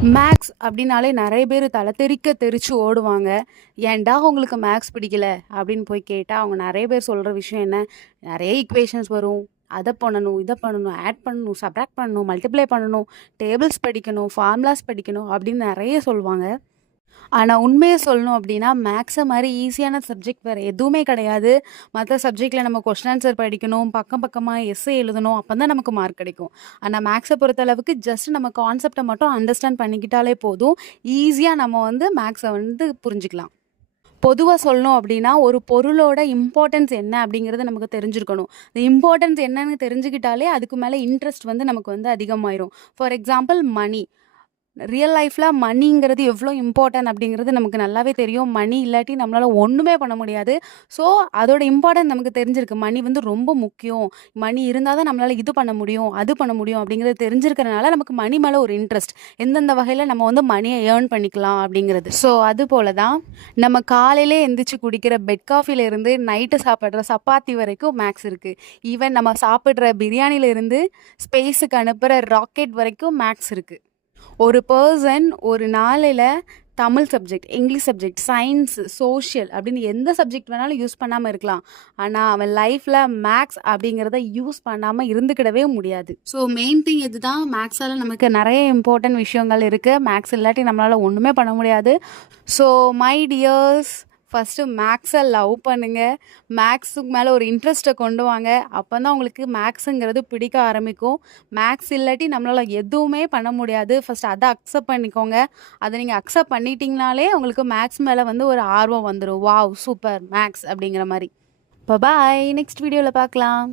Maths அப்படின்னாலே நிறைய பேர் தலை தெறிக்க தெரிச்சு ஓடுவாங்க. ஏன்டா உங்களுக்கு மேக்ஸ் பிடிக்கல அப்படின்னு போய் கேட்டால் அவங்க நிறைய பேர் சொல்கிற விஷயம் என்ன, நிறைய ஈக்குவேஷன்ஸ் வரும், அதை பண்ணணும், இதை பண்ணணும், ஆட் பண்ணணும், சப்ராக்ட் பண்ணணும், மல்டிப்ளை பண்ணணும், டேபிள்ஸ் படிக்கணும், ஃபார்முலாஸ் படிக்கணும் அப்படின்னு நிறைய சொல்லுவாங்க. ஆனால் உண்மையை சொல்லணும் அப்படின்னா மேக்ஸை மாதிரி ஈஸியான சப்ஜெக்ட் வேறு எதுவுமே கிடையாது. மற்ற சப்ஜெக்டில் நம்ம கொஸ்டின் ஆன்சர் படிக்கணும், பக்கம் பக்கமாக எஸ்ஸே எழுதணும், அப்போ தான் நமக்கு மார்க் கிடைக்கும். ஆனால் மேக்ஸை பொறுத்தளவுக்கு ஜஸ்ட் நம்ம கான்செப்டை மட்டும் அண்டர்ஸ்டாண்ட் பண்ணிக்கிட்டாலே போதும், ஈஸியாக நம்ம மேக்ஸை புரிஞ்சுக்கலாம். பொதுவாக சொல்லணும் அப்படின்னா ஒரு பொருளோட இம்பார்ட்டன்ஸ் என்ன அப்படிங்கிறது நமக்கு தெரிஞ்சிருக்கணும். இந்த இம்பார்ட்டன்ஸ் என்னன்னு தெரிஞ்சுக்கிட்டாலே அதுக்கு மேலே இன்ட்ரெஸ்ட் நமக்கு அதிகமாயிரும். For example money. ரியல் லைஃப்பில் மணிங்கிறது எவ்வளோ இம்பார்ட்டன்ட் அப்படிங்கிறது நமக்கு நல்லாவே தெரியும். மணி இல்லாட்டி நம்மளால் ஒன்றுமே பண்ண முடியாது. ஸோ அதோட இம்பார்ட்டன்ட் நமக்கு தெரிஞ்சிருக்கு. மணி ரொம்ப முக்கியம், மணி இருந்தால் தான் நம்மளால் இது பண்ண முடியும், அது பண்ண முடியும் அப்படிங்கிறது தெரிஞ்சிருக்கிறனால நமக்கு மணி மேலே ஒரு இன்ட்ரெஸ்ட், எந்தெந்த வகையில் நம்ம மணியை ஏர்ன் பண்ணிக்கலாம் அப்படிங்கிறது. ஸோ அது போல தான் நம்ம காலையிலே எந்திரிச்சு குடிக்கிற பெட் காஃபிலேருந்து நைட்டு சாப்பிட்ற சப்பாத்தி வரைக்கும் மேக்ஸ் இருக்குது. ஈவன் நம்ம சாப்பிட்ற பிரியாணிலேருந்து ஸ்பேஸுக்கு அனுப்புகிற ராக்கெட் வரைக்கும் மேக்ஸ் இருக்குது. ஒரு பர்சன் ஒரு நாளில் Tamil subject, English subject, science, social அப்படின்னு எந்த சப்ஜெக்ட் வேணாலும் யூஸ் பண்ணாமல் இருக்கலாம். ஆனால் அவன் லைஃப்பில் மேக்ஸ் அப்படிங்கிறத யூஸ் பண்ணாமல் இருந்துக்கிடவே முடியாது. ஸோ மெயின் திங் இதுதான், மேக்ஸால் நமக்கு நிறைய இம்பார்ட்டன்ட் விஷயங்கள் இருக்குது. மேக்ஸ் இல்லாட்டி நம்மளால் ஒன்றுமே பண்ண முடியாது. ஸோ மை டியர்ஸ், ஃபஸ்ட்டு மேக்ஸை லவ் பண்ணுங்கள். மேக்ஸுக்கு மேலே ஒரு இன்ட்ரெஸ்ட்டை கொண்டு வாங்க. அப்போ தான் உங்களுக்கு மேக்ஸுங்கிறது பிடிக்க ஆரம்பிக்கும். மேக்ஸ் இல்லாட்டி நம்மளால் எதுவுமே பண்ண முடியாது. ஃபஸ்ட் அதை அக்செப்ட் பண்ணிக்கோங்க. அதை நீங்கள் அக்செப்ட் பண்ணிட்டீங்கனாலே உங்களுக்கு மேக்ஸ் மேலே ஒரு ஆர்வம் வந்துடும். வாவ் சூப்பர் மேக்ஸ் அப்படிங்கிற மாதிரி. பாய், நெக்ஸ்ட் வீடியோவில் பார்க்கலாம்.